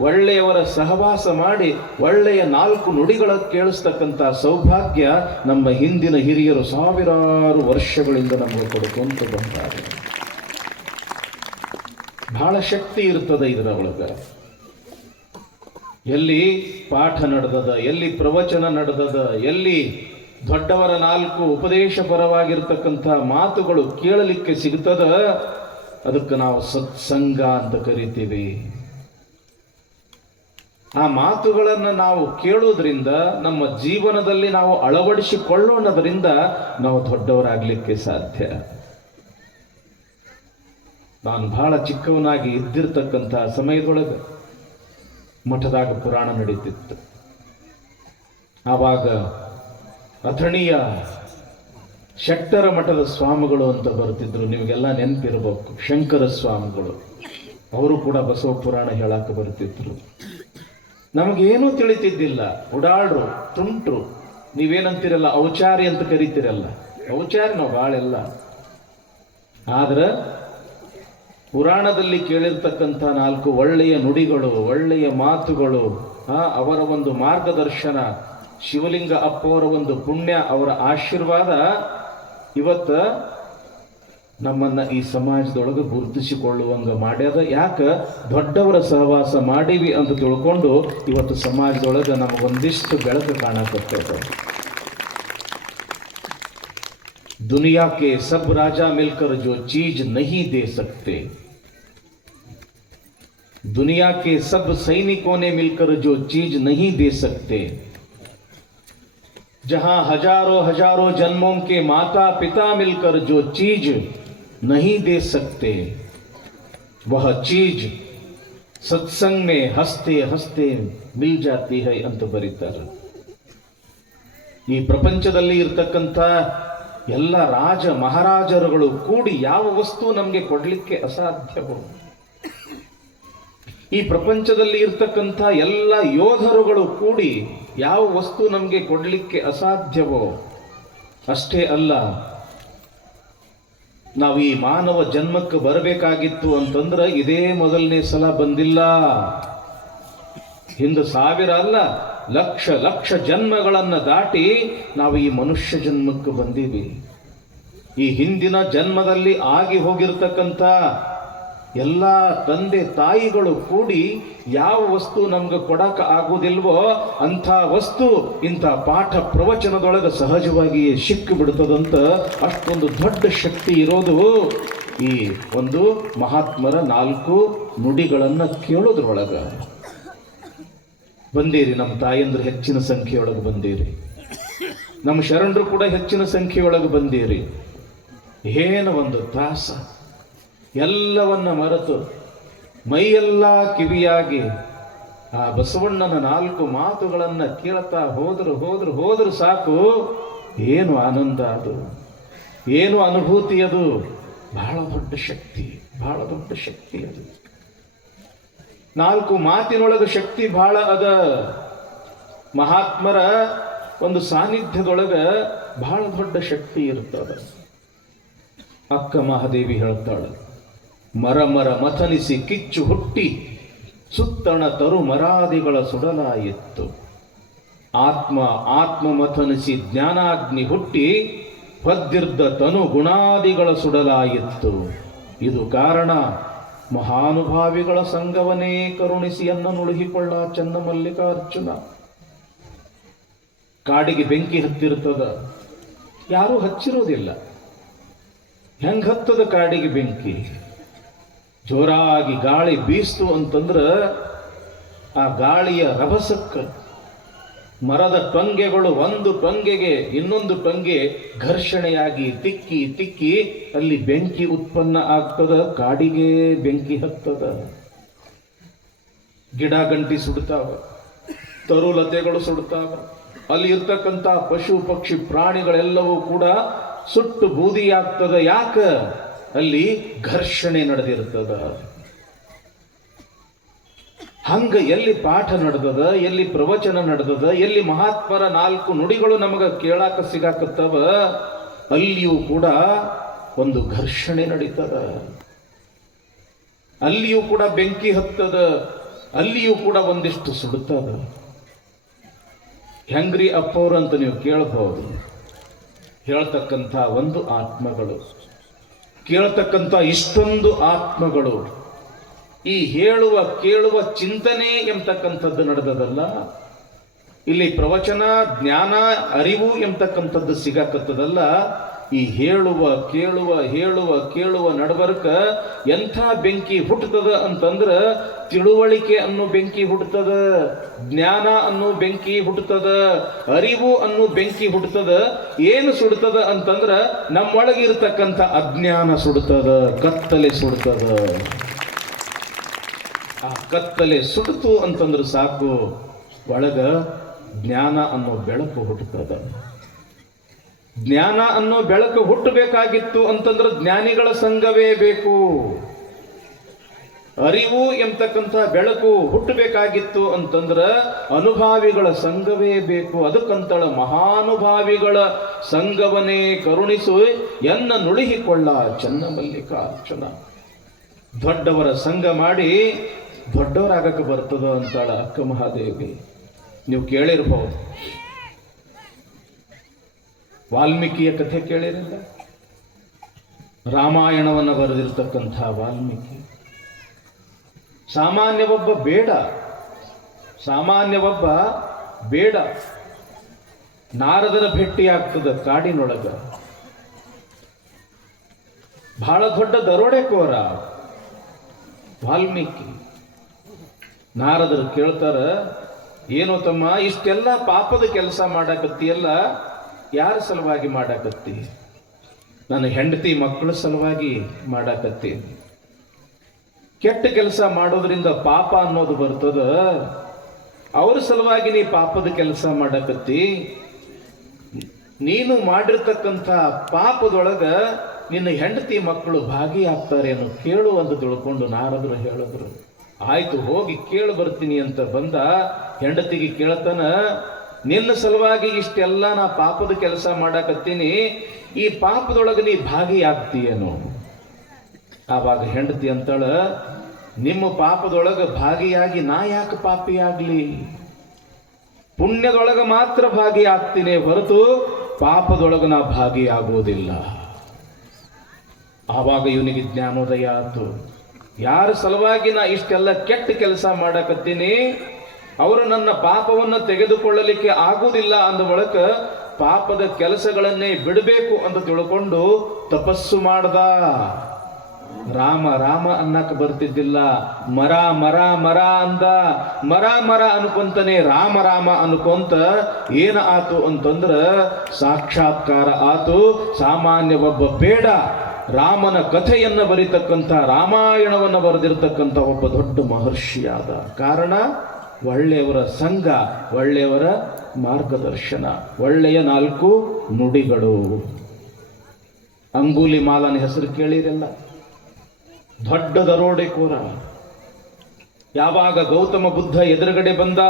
ಒಳ್ಳೆಯವರ ಸಹವಾಸ ಮಾಡಿ ಒಳ್ಳೆಯ 4 ನುಡಿಗಳ ಕೇಳಿಸ್ತಕ್ಕಂಥ ಸೌಭಾಗ್ಯ ನಮ್ಮ ಹಿಂದಿನ ಹಿರಿಯರು ಸಾವಿರಾರು ವರ್ಷಗಳಿಂದ ನಮಗೆ ಕೊಡುಕೊಂತ ಬಂದ್ದಾರೆ. ಬಹಳ ಶಕ್ತಿ ಇರ್ತದೆ ಇದರ ಒಳಗ. ಎಲ್ಲಿ ಪಾಠ ನಡೆದದ, ಎಲ್ಲಿ ಪ್ರವಚನ ನಡೆದದ, ಎಲ್ಲಿ ದೊಡ್ಡವರ 4 ಉಪದೇಶ ಪರವಾಗಿರ್ತಕ್ಕಂಥ ಮಾತುಗಳು ಕೇಳಲಿಕ್ಕೆ ಸಿಗ್ತದ, ಅದಕ್ಕೆ ನಾವು ಸತ್ಸಂಗ ಅಂತ ಕರಿತೀವಿ. ಆ ಮಾತುಗಳನ್ನು ನಾವು ಕೇಳೋದ್ರಿಂದ ನಮ್ಮ ಜೀವನದಲ್ಲಿ ನಾವು ಅಳವಡಿಸಿಕೊಳ್ಳೋಣದ್ರಿಂದ ನಾವು ದೊಡ್ಡವರಾಗಲಿಕ್ಕೆ ಸಾಧ್ಯ. ನಾನು ಬಹಳ ಚಿಕ್ಕವನಾಗಿ ಇದ್ದಿರ್ತಕ್ಕಂಥ ಸಮಯದೊಳಗೆ ಮಠದಾಗ ಪುರಾಣ ನಡೀತಿತ್ತು. ಆವಾಗ ಅಥಣಿಯ ಶೆಟ್ಟರ ಮಠದ ಸ್ವಾಮಿಗಳು ಅಂತ ಬರ್ತಿದ್ರು, ನಿಮಗೆಲ್ಲ ನೆನಪಿರಬೇಕು, ಶಂಕರ ಸ್ವಾಮಿಗಳು. ಅವರು ಕೂಡ ಬಸವ ಪುರಾಣ ಹೇಳಕ್ಕೆ ಬರ್ತಿದ್ರು. ನಮಗೇನೂ ತಿಳಿತಿದ್ದಿಲ್ಲ, ಉಡಾಳ್ರು, ತುಂಟ್ರು, ನೀವೇನಂತೀರಲ್ಲ ಔಚಾರಿ ಅಂತ ಕರಿತೀರಲ್ಲ, ಔಚಾರಿ ನಾವು ಬಾಳೆಲ್ಲ. ಆದ್ರೆ ಪುರಾಣದಲ್ಲಿ ಕೇಳಿರ್ತಕ್ಕಂಥ 4 ಒಳ್ಳೆಯ ನುಡಿಗಳು, ಒಳ್ಳೆಯ ಮಾತುಗಳು, ಅವರ ಒಂದು ಮಾರ್ಗದರ್ಶನ, ಶಿವಲಿಂಗ ಅಪ್ಪವರ ಒಂದು ಪುಣ್ಯ, ಅವರ ಆಶೀರ್ವಾದ ಇವತ್ತ ನಮ್ಮನ್ನ ಈ ಸಮಾಜದೊಳಗೆ ಗುರುತಿಸಿಕೊಳ್ಳುವಂಗ ಮಾಡ್ಯದ. ಯಾಕೆ? ದೊಡ್ಡವರ ಸಹವಾಸ ಮಾಡೀವಿ ಅಂತ ತಿಳ್ಕೊಂಡು ಇವತ್ತು ಸಮಾಜದೊಳಗೆ ನಮಗೊಂದಿಷ್ಟು ಬೆಳಕು ಕಾಣಕತ್ತೈತೆ. दुनिया के सब राजा मिलकर जो चीज नहीं दे सकते, दुनिया के सब सैनिकों ने मिलकर जो चीज नहीं दे सकते, जहां हजारों हजारों जन्मों के माता पिता मिलकर जो चीज नहीं दे सकते, ವಹ ಚೀಜ್ ಸತ್ಸಂಗ್ ಮೇ ಹಸ್ತೆ ಹಸ್ತೆ ಮಿಲ್ ಜಾತಿ ಹೈ ಅಂತ ಬರೀತಾರೆ. ಈ ಪ್ರಪಂಚದಲ್ಲಿ ಇರ್ತಕ್ಕಂಥ ಎಲ್ಲ ರಾಜ ಮಹಾರಾಜರುಗಳು ಕೂಡಿ ಯಾವ ವಸ್ತು ನಮಗೆ ಕೊಡ್ಲಿಕ್ಕೆ ಅಸಾಧ್ಯವೋ, ಈ ಪ್ರಪಂಚದಲ್ಲಿ ಇರ್ತಕ್ಕಂಥ ಎಲ್ಲ ಯೋಧರುಗಳು ಕೂಡಿ ಯಾವ ವಸ್ತು ನಮಗೆ ಕೊಡ್ಲಿಕ್ಕೆ ಅಸಾಧ್ಯವೋ, ಅಷ್ಟೇ ಅಲ್ಲ, ನಾವು ಈ ಮಾನವ ಜನ್ಮಕ್ಕೆ ಬರಬೇಕಾಗಿತ್ತು ಅಂತಂದ್ರೆ ಇದೇ ಮೊದಲನೇ ಸಲ ಬಂದಿಲ್ಲ. ಹಿಂದೆ 1000 ಅಲ್ಲ, ಲಕ್ಷ ಲಕ್ಷ ಜನ್ಮಗಳನ್ನು ದಾಟಿ ನಾವು ಈ ಮನುಷ್ಯ ಜನ್ಮಕ್ಕೆ ಬಂದೀವಿ. ಈ ಹಿಂದಿನ ಜನ್ಮದಲ್ಲಿ ಆಗಿ ಹೋಗಿರ್ತಕ್ಕಂಥ ಎಲ್ಲ ತಂದೆ ತಾಯಿಗಳು ಕೂಡಿ ಯಾವ ವಸ್ತು ನಮ್ಗೆ ಕೊಡಕ ಆಗುವುದಿಲ್ವೋ ಅಂಥ ವಸ್ತು ಇಂಥ ಪಾಠ ಪ್ರವಚನದೊಳಗೆ ಸಹಜವಾಗಿಯೇ ಸಿಕ್ಕು ಬಿಡ್ತದಂತ ಅಷ್ಟೊಂದು ದೊಡ್ಡ ಶಕ್ತಿ ಇರೋದು ಈ ಒಂದು ಮಹಾತ್ಮರ 4 ನುಡಿಗಳನ್ನು ಕೇಳೋದ್ರೊಳಗ. ಬಂದೀರಿ, ನಮ್ಮ ತಾಯಂದ್ರು ಹೆಚ್ಚಿನ ಸಂಖ್ಯೆಯೊಳಗೆ ಬಂದೀರಿ, ನಮ್ಮ ಶರಣರು ಕೂಡ ಹೆಚ್ಚಿನ ಸಂಖ್ಯೆಯೊಳಗೆ ಬಂದೀರಿ. ಏನು ಒಂದು ತಾಸ ಎಲ್ಲವನ್ನ ಮರೆತು ಮೈಯೆಲ್ಲ ಕಿವಿಯಾಗಿ ಆ ಬಸವಣ್ಣನ 4 ಮಾತುಗಳನ್ನು ಕೇಳ್ತಾ ಹೋದ್ರು ಸಾಕು. ಏನು ಆನಂದ ಅದು, ಏನು ಅನುಭೂತಿ ಅದು. ಬಹಳ ದೊಡ್ಡ ಶಕ್ತಿ, ಬಹಳ ದೊಡ್ಡ ಶಕ್ತಿ ಅದು. 4 ಮಾತಿನೊಳಗೆ ಶಕ್ತಿ ಬಹಳ ಅದ. ಮಹಾತ್ಮರ ಒಂದು ಸಾನ್ನಿಧ್ಯದೊಳಗೆ ಬಹಳ ದೊಡ್ಡ ಶಕ್ತಿ ಇರ್ತದ. ಅಕ್ಕ ಮಹಾದೇವಿ ಹೇಳ್ತಾಳೆ, ಮರ ಮರ ಮಥನಿಸಿ ಕಿಚ್ಚು ಹುಟ್ಟಿ ಸುತ್ತಣ ತರು ಮರಾದಿಗಳ ಸುಡಲಾಯಿತ್ತು. ಆತ್ಮ ಮಥನಿಸಿ ಜ್ಞಾನಾಗ್ನಿ ಹುಟ್ಟಿ ಹೊದ್ದಿರ್ದ ತನು ಗುಣಾದಿಗಳ ಸುಡಲಾಯಿತ್ತು. ಇದು ಕಾರಣ ಮಹಾನುಭಾವಿಗಳ ಸಂಗವನೇ ಕರುಣಿಸಿ ಅನ್ನ ನುಳುಹಿಕೊಳ್ಳ ಚನ್ನ ಮಲ್ಲಿಕಾರ್ಜುನ. ಕಾಡಿಗೆ ಬೆಂಕಿ ಹತ್ತಿರ್ತದ, ಯಾರೂ ಹಚ್ಚಿರೋದಿಲ್ಲ. ಹೆಂಗ್ ಹತ್ತದ ಕಾಡಿಗೆ ಬೆಂಕಿ? ಜೋರಾಗಿ ಗಾಳಿ ಬೀಸ್ತು ಅಂತಂದ್ರ ಆ ಗಾಳಿಯ ರಭಸಕ್ಕ ಮರದ ಟೊಂಗೆಗಳು ಒಂದು ಟೊಂಗೆಗೆ ಇನ್ನೊಂದು ಟೊಂಗೆ ಘರ್ಷಣೆಯಾಗಿ ತಿಕ್ಕಿ ಅಲ್ಲಿ ಬೆಂಕಿ ಉತ್ಪನ್ನ ಆಗ್ತದ. ಕಾಡಿಗೆ ಬೆಂಕಿ ಹತ್ತದ. ಗಿಡ ಗಂಟಿ ಸುಡ್ತಾವ, ತರುಲತೆಗಳು ಸುಡ್ತಾವ. ಅಲ್ಲಿ ಇರ್ತಕ್ಕಂಥ ಪಶು ಪಕ್ಷಿ ಪ್ರಾಣಿಗಳೆಲ್ಲವೂ ಕೂಡ ಸುಟ್ಟು ಬೂದಿಯಾಗ್ತದ. ಯಾಕ? ಅಲ್ಲಿ ಘರ್ಷಣೆ ನಡೆದಿರ್ತದ. ಹಂಗ ಎಲ್ಲಿ ಪಾಠ ನಡೆದದ, ಎಲ್ಲಿ ಪ್ರವಚನ ನಡೆದದ, ಎಲ್ಲಿ ಮಹಾತ್ಮರ 4 ನುಡಿಗಳು ನಮಗ ಕೇಳಾಕ ಸಿಗಾಕತ್ತವ, ಅಲ್ಲಿಯೂ ಕೂಡ ಒಂದು ಘರ್ಷಣೆ ನಡೀತದ. ಅಲ್ಲಿಯೂ ಕೂಡ ಬೆಂಕಿ ಹತ್ತದ, ಅಲ್ಲಿಯೂ ಕೂಡ ಒಂದಿಷ್ಟು ಸುಡುತ್ತದ. ಹೆಂಗ್ರಿ ಅಪ್ಪವ್ರಂತ ನೀವು ಕೇಳಬಹುದು. ಹೇಳ್ತಕ್ಕಂಥ ಒಂದು ಆತ್ಮಗಳು, ಕೇಳತಕ್ಕಂಥ ಇಷ್ಟೊಂದು ಆತ್ಮಗಳು, ಈ ಹೇಳುವ ಕೇಳುವ ಚಿಂತನೆ ಎಂಬತಕ್ಕಂಥದ್ದು ನಡೆದದಲ್ಲ. ಇಲ್ಲಿ ಪ್ರವಚನ ಜ್ಞಾನ ಅರಿವು ಎಂಬತಕ್ಕಂಥದ್ದು ಸಿಗಾಕತ್ತದಲ್ಲ. ಈ ಹೇಳುವ ಕೇಳುವ ನಡಬರ್ಕ ಎಂಥ ಬೆಂಕಿ ಹುಟ್ಟುತ್ತದ ಅಂತಂದ್ರ ತಿಳುವಳಿಕೆ ಅನ್ನೋ ಬೆಂಕಿ ಹುಟ್ಟುತ್ತದ, ಜ್ಞಾನ ಅನ್ನೋ ಬೆಂಕಿ ಹುಟ್ಟುತ್ತದ, ಅರಿವು ಅನ್ನೋ ಬೆಂಕಿ ಹುಟ್ಟುತ್ತದ. ಏನು ಸುಡ್ತದ ಅಂತಂದ್ರ ನಮ್ಮೊಳಗಿರ್ತಕ್ಕಂಥ ಅಜ್ಞಾನ ಸುಡ್ತದ, ಕತ್ತಲೆ ಸುಡ್ತದ. ಆ ಕತ್ತಲೆ ಸುಡ್ತು ಅಂತಂದ್ರೆ ಸಾಕು, ಒಳಗ ಜ್ಞಾನ ಅನ್ನೋ ಬೆಳಕು ಹುಟ್ಟುತ್ತದ. ಜ್ಞಾನ ಅನ್ನೋ ಬೆಳಕು ಹುಟ್ಟಬೇಕಾಗಿತ್ತು ಅಂತಂದ್ರೆ ಜ್ಞಾನಿಗಳ ಸಂಘವೇ ಬೇಕು. ಅರಿವು ಎಂಬತಕ್ಕಂಥ ಬೆಳಕು ಹುಟ್ಟಬೇಕಾಗಿತ್ತು ಅಂತಂದ್ರ ಅನುಭಾವಿಗಳ ಸಂಘವೇ ಬೇಕು. ಅದಕ್ಕಂತಳ ಮಹಾನುಭಾವಿಗಳ ಸಂಘವನ್ನೇ ಕರುಣಿಸು ಎನ್ನ ನುಳಿಹಿಕೊಳ್ಳ ಚನ್ನ ಮಲ್ಲಿಕಾರ್ಜುನ. ದೊಡ್ಡವರ ಸಂಘ ಮಾಡಿ ದೊಡ್ಡವರಾಗಕ್ಕೆ ಬರ್ತದ ಅಂತಾಳ ಅಕ್ಕ ಮಹಾದೇವಿ. ನೀವು ಕೇಳಿರ್ಬಹುದು, ವಾಲ್ಮೀಕಿಯ ಕಥೆ ಕೇಳಿರಲ್ಲ? ರಾಮಾಯಣವನ್ನು ಬರೆದಿರ್ತಕ್ಕಂಥ ವಾಲ್ಮೀಕಿ ಸಾಮಾನ್ಯವೊಬ್ಬ ಬೇಡ. ನಾರದರ ಭೇಟಿಯಾಗ್ತದ ಕಾಡಿನೊಳಗ. ಬಹಳ ದೊಡ್ಡ ದರೋಡೆಕೋರ ವಾಲ್ಮೀಕಿ. ನಾರದರು ಕೇಳ್ತಾರ, ಏನೋ ತಮ್ಮ ಇಷ್ಟೆಲ್ಲ ಪಾಪದ ಕೆಲಸ ಮಾಡಾಕತ್ತಿಯಲ್ಲ, ಯಾರ ಸಲುವಾಗಿ ಮಾಡಾಕತ್ತಿ? ನನ್ನ ಹೆಂಡತಿ ಮಕ್ಕಳ ಸಲುವಾಗಿ ಮಾಡಾಕತ್ತಿ. ಕೆಟ್ಟ ಕೆಲಸ ಮಾಡೋದ್ರಿಂದ ಪಾಪ ಅನ್ನೋದು ಬರ್ತದ. ಅವ್ರ ಸಲುವಾಗಿ ನೀ ಪಾಪದ ಕೆಲಸ ಮಾಡಕತ್ತಿ. ನೀನು ಮಾಡಿರ್ತಕ್ಕಂಥ ಪಾಪದೊಳಗ ನಿನ್ನ ಹೆಂಡತಿ ಮಕ್ಕಳು ಭಾಗಿಯಾಗ್ತಾರೇನು ಕೇಳು ಅಂತ ತಿಳ್ಕೊಂಡು ನಾರದರು ಹೇಳಿದ್ರು. ಆಯ್ತು ಹೋಗಿ ಕೇಳಿ ಬರ್ತೀನಿ ಅಂತ ಬಂದ. ಹೆಂಡತಿಗೆ ಕೇಳ್ತಾನ, ನಿನ್ನ ಸಲುವಾಗಿ ಇಷ್ಟೆಲ್ಲ ನಾ ಪಾಪದ ಕೆಲಸ ಮಾಡಕತ್ತೀನಿ, ಈ ಪಾಪದೊಳಗೆ ನೀ ಭಾಗಿಯಾಗ್ತೀಯೇನು? ಆವಾಗ ಹೆಂಡತಿ ಅಂತಾಳ, ನಿಮ್ಮ ಪಾಪದೊಳಗೆ ಭಾಗಿಯಾಗಿ ನಾ ಯಾಕೆ ಪಾಪಿಯಾಗ್ಲಿ? ಪುಣ್ಯದೊಳಗೆ ಮಾತ್ರ ಭಾಗಿಯಾಗ್ತೀನಿ ಹೊರತು ಪಾಪದೊಳಗೆ ನಾ ಭಾಗಿಯಾಗುವುದಿಲ್ಲ. ಆವಾಗ ಇವನಿಗೆ ಜ್ಞಾನೋದಯ ಆತು. ಯಾರ ಸಲುವಾಗಿ ನಾ ಇಷ್ಟೆಲ್ಲ ಕೆಟ್ಟ ಕೆಲಸ ಮಾಡಕತ್ತೀನಿ, ಅವರು ನನ್ನ ಪಾಪವನ್ನು ತೆಗೆದುಕೊಳ್ಳಲಿಕ್ಕೆ ಆಗುವುದಿಲ್ಲ ಅಂದ ಬಳಿಕ ಪಾಪದ ಕೆಲಸಗಳನ್ನೇ ಬಿಡಬೇಕು ಅಂತ ತಿಳ್ಕೊಂಡು ತಪಸ್ಸು ಮಾಡ್ದ. ರಾಮ ರಾಮ ಅನ್ನಕ್ಕೆ ಬರ್ತಿದ್ದಿಲ್ಲ, ಮರ ಮರ ಮರ ಅಂದ. ಮರ ಮರ ಅನ್ಕೊಂತಾನೆ ರಾಮ ರಾಮ ಅನ್ಕೊಂತ ಏನ ಆತು ಅಂತಂದ್ರ ಸಾಕ್ಷಾತ್ಕಾರ ಆತು. ಸಾಮಾನ್ಯ ಒಬ್ಬ ಬೇಡ, ರಾಮನ ಕಥೆಯನ್ನು ಬರೀತಕ್ಕಂಥ, ರಾಮಾಯಣವನ್ನು ಬರೆದಿರ್ತಕ್ಕಂಥ ಒಬ್ಬ ದೊಡ್ಡ ಮಹರ್ಷಿಯಾದ. ಕಾರಣ ಒಳ್ಳೆಯವರ ಸಂಘ, ಒಳ್ಳೆಯವರ ಮಾರ್ಗದರ್ಶನ, ಒಳ್ಳೆಯ 4 ನುಡಿಗಳು. ಅಂಗುಲಿ ಮಾಲನ ಹೆಸರು ಕೇಳಿರಲ್ಲ, ದೊಡ್ಡ ದರೋಡೆಕೋರ. ಯಾವಾಗ ಗೌತಮ ಬುದ್ಧ ಎದುರುಗಡೆ ಬಂದ,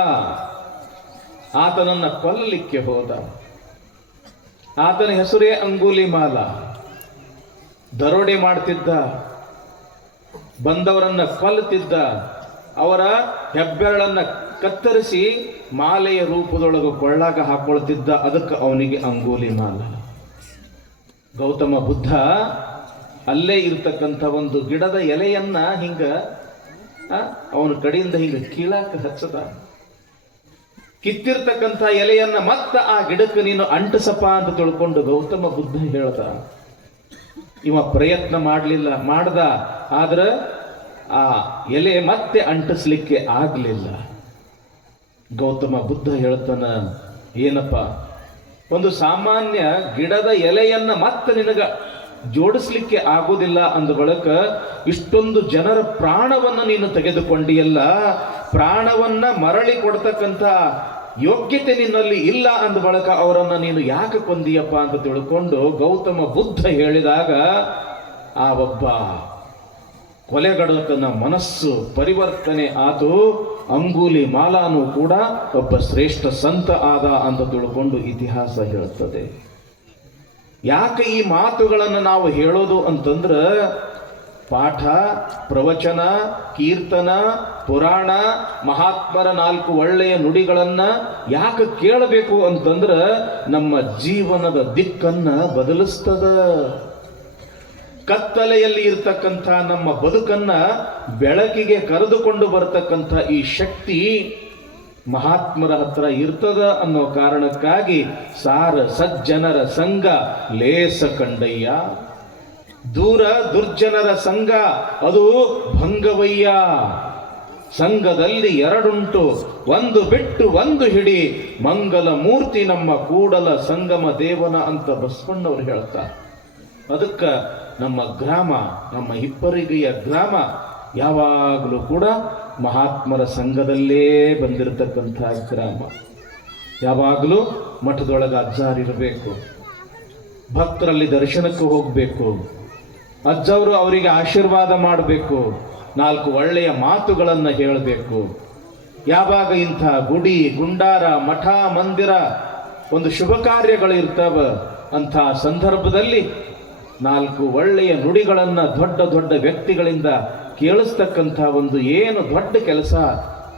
ಆತನನ್ನ ಕೊಲ್ಲಲಿಕ್ಕೆ ಹೋದ. ಆತನ ಹೆಸರೇ ಅಂಗುಲಿ ಮಾಲ. ದರೋಡೆ ಮಾಡ್ತಿದ್ದ, ಬಂದವರನ್ನ ಕೊಲ್ಲುತ್ತಿದ್ದ, ಅವರ ಹೆಬ್ಬೆರಳನ್ನ ಕತ್ತರಿಸಿ ಮಾಲೆಯ ರೂಪದೊಳಗೆ ಕೊಳ್ಳಾಗ ಹಾಕೊಳ್ತಿದ್ದ. ಅದಕ್ಕೆ ಅವನಿಗೆ ಅಂಗುಲಿ ಮಾಲ. ಗೌತಮ ಬುದ್ಧ ಅಲ್ಲೇ ಇರ್ತಕ್ಕಂಥ ಒಂದು ಗಿಡದ ಎಲೆಯನ್ನ ಹಿಂಗ ಅವನ ಕಡೆಯಿಂದ ಹಿಂಗ ಕೀಳಾಕ ಹಚ್ಚದ. ಕಿತ್ತಿರ್ತಕ್ಕಂಥ ಎಲೆಯನ್ನ ಮತ್ತ ಆ ಗಿಡಕ್ಕೆ ನೀನು ಅಂಟಿಸಪ್ಪ ಅಂತ ತಿಳ್ಕೊಂಡು ಗೌತಮ ಬುದ್ಧ ಹೇಳ್ದ. ಇವ ಪ್ರಯತ್ನ ಮಾಡ್ದ, ಆದ್ರ ಆ ಎಲೆ ಮತ್ತೆ ಅಂಟಿಸ್ಲಿಕ್ಕೆ ಆಗ್ಲಿಲ್ಲ. ಗೌತಮ ಬುದ್ಧ ಹೇಳ್ತಾನ, ಏನಪ್ಪ, ಒಂದು ಸಾಮಾನ್ಯ ಗಿಡದ ಎಲೆಯನ್ನ ಮತ್ತೆ ನಿನಗ ಜೋಡಿಸ್ಲಿಕ್ಕೆ ಆಗುವುದಿಲ್ಲ ಅಂದ ಬಳಿಕ ಇಷ್ಟೊಂದು ಜನರ ಪ್ರಾಣವನ್ನ ನೀನು ತೆಗೆದುಕೊಂಡಿಯಲ್ಲ, ಪ್ರಾಣವನ್ನ ಮರಳಿ ಕೊಡ್ತಕ್ಕಂಥ ಯೋಗ್ಯತೆ ನಿನ್ನಲ್ಲಿ ಇಲ್ಲ ಅಂದ ಬಳಿಕ ಅವರನ್ನ ನೀನು ಯಾಕೆ ಕೊಂದಿಯಪ್ಪ ಅಂತ ತಿಳ್ಕೊಂಡು ಗೌತಮ ಬುದ್ಧ ಹೇಳಿದಾಗ ಆ ಒಬ್ಬ ಕೊಲೆಗಡಕನ ಮನಸ್ಸು ಪರಿವರ್ತನೆ ಆತು. ಅಂಗುಲಿ ಮಾಲಾನು ಕೂಡ ಒಬ್ಬ ಶ್ರೇಷ್ಠ ಸಂತ ಆದ ಅಂತ ತಿಳ್ಕೊಂಡು ಇತಿಹಾಸ ಹೇಳುತ್ತದೆ. ಯಾಕೆ ಈ ಮಾತುಗಳನ್ನು ನಾವು ಹೇಳೋದು ಅಂತಂದ್ರ, ಪಾಠ, ಪ್ರವಚನ, ಕೀರ್ತನ, ಪುರಾಣ, ಮಹಾತ್ಮರ 4 ಒಳ್ಳೆಯ ನುಡಿಗಳನ್ನ ಯಾಕೆ ಕೇಳಬೇಕು ಅಂತಂದ್ರ ನಮ್ಮ ಜೀವನದ ದಿಕ್ಕನ್ನ ಬದಲಿಸ್ತದ. ಕತ್ತಲೆಯಲ್ಲಿ ಇರ್ತಕ್ಕಂಥ ನಮ್ಮ ಬದುಕನ್ನ ಬೆಳಕಿಗೆ ಕರೆದುಕೊಂಡು ಬರತಕ್ಕಂಥ ಈ ಶಕ್ತಿ ಮಹಾತ್ಮರ ಹತ್ರ ಇರ್ತದ ಅನ್ನೋ ಕಾರಣಕ್ಕಾಗಿ ಸಾರ ಸಜ್ಜನರ ಸಂಘ ಲೇಸ ಕಂಡಯ್ಯ, ದೂರ ದುರ್ಜನರ ಸಂಘ ಅದು ಭಂಗವಯ್ಯ. ಸಂಘದಲ್ಲಿ 2 ಉಂಟು, ಒಂದು ಬಿಟ್ಟು ಒಂದು ಹಿಡಿ, ಮಂಗಲ ಮೂರ್ತಿ ನಮ್ಮ ಕೂಡಲ ಸಂಗಮ ದೇವನ ಅಂತ ಬಸವಣ್ಣವ್ರು ಹೇಳ್ತಾರೆ. ಅದಕ್ಕ ನಮ್ಮ ಗ್ರಾಮ, ನಮ್ಮ ಹಿಪ್ಪರಿಗೆಯ ಗ್ರಾಮ ಯಾವಾಗಲೂ ಕೂಡ ಮಹಾತ್ಮರ ಸಂಘದಲ್ಲೇ ಬಂದಿರತಕ್ಕಂಥ ಗ್ರಾಮ. ಯಾವಾಗಲೂ ಮಠದೊಳಗೆ ಅಜ್ಜಾರಿರಬೇಕು, ಭಕ್ತರಲ್ಲಿ ದರ್ಶನಕ್ಕೆ ಹೋಗಬೇಕು, ಅಜ್ಜವರು ಅವರಿಗೆ ಆಶೀರ್ವಾದ ಮಾಡಬೇಕು, 4 ಒಳ್ಳೆಯ ಮಾತುಗಳನ್ನು ಹೇಳಬೇಕು. ಯಾವಾಗ ಇಂಥ ಗುಡಿ ಗುಂಡಾರ ಮಠ ಮಂದಿರ ಒಂದು ಶುಭ ಕಾರ್ಯಗಳು ಇರ್ತಾವ, ಅಂಥ ಸಂದರ್ಭದಲ್ಲಿ 4 ಒಳ್ಳೆಯ ನುಡಿಗಳನ್ನು ದೊಡ್ಡ ದೊಡ್ಡ ವ್ಯಕ್ತಿಗಳಿಂದ ಕೇಳಿಸ್ತಕ್ಕಂಥ ಒಂದು ಏನು ದೊಡ್ಡ ಕೆಲಸ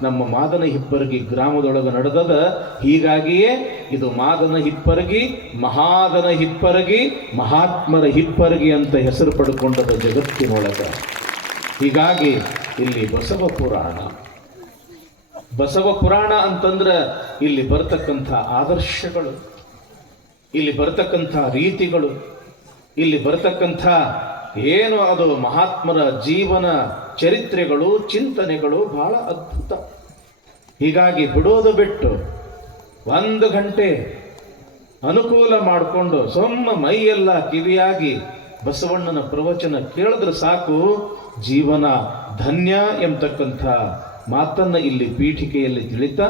ನಮ್ಮ ಮಾದನ ಹಿಪ್ಪರಗಿ ಗ್ರಾಮದೊಳಗೆ ನಡೆದದ. ಹೀಗಾಗಿಯೇ ಇದು ಮಾದನ ಹಿಪ್ಪರಗಿ, ಮಹಾದನ ಹಿಪ್ಪರಗಿ, ಮಹಾತ್ಮರ ಹಿಪ್ಪರಗಿ ಅಂತ ಹೆಸರು ಪಡ್ಕೊಂಡದ ಜಗತ್ತಿನೊಳಗ. ಹೀಗಾಗಿ ಇಲ್ಲಿ ಬಸವ ಪುರಾಣ ಅಂತಂದ್ರೆ ಇಲ್ಲಿ ಬರ್ತಕ್ಕಂಥ ಆದರ್ಶಗಳು, ಇಲ್ಲಿ ಬರ್ತಕ್ಕಂಥ ರೀತಿಗಳು, ಇಲ್ಲಿ ಬರ್ತಕ್ಕಂಥ ಏನು ಅದು ಮಹಾತ್ಮರ ಜೀವನ ಚರಿತ್ರೆಗಳು, ಚಿಂತನೆಗಳು ಬಹಳ ಅದ್ಭುತ. ಹೀಗಾಗಿ ಬಿಡೋದು ಬಿಟ್ಟು 1 ಗಂಟೆ ಅನುಕೂಲ ಮಾಡಿಕೊಂಡು ಮೈಯೆಲ್ಲ ಕಿವಿಯಾಗಿ ಬಸವಣ್ಣನ ಪ್ರವಚನ ಕೇಳಿದ್ರೆ ಸಾಕು, ಜೀವನ ಧನ್ಯ ಎಂಬತಕ್ಕಂಥ ಮಾತನ್ನು ಇಲ್ಲಿ ಪೀಠಿಕೆಯಲ್ಲಿ ತಿಳಿತಾ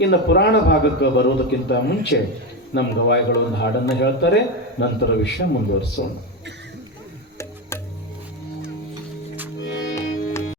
ಇನ್ನು ಪುರಾಣ ಭಾಗಕ್ಕೆ ಬರೋದಕ್ಕಿಂತ ಮುಂಚೆ ನಮ್ಮ ಗವಾಯಿಗಳು ಒಂದು ಹಾಡನ್ನು ಹೇಳ್ತಾರೆ, ನಂತರ ವಿಷಯ ಮುಂದುವರಿಸೋಣ.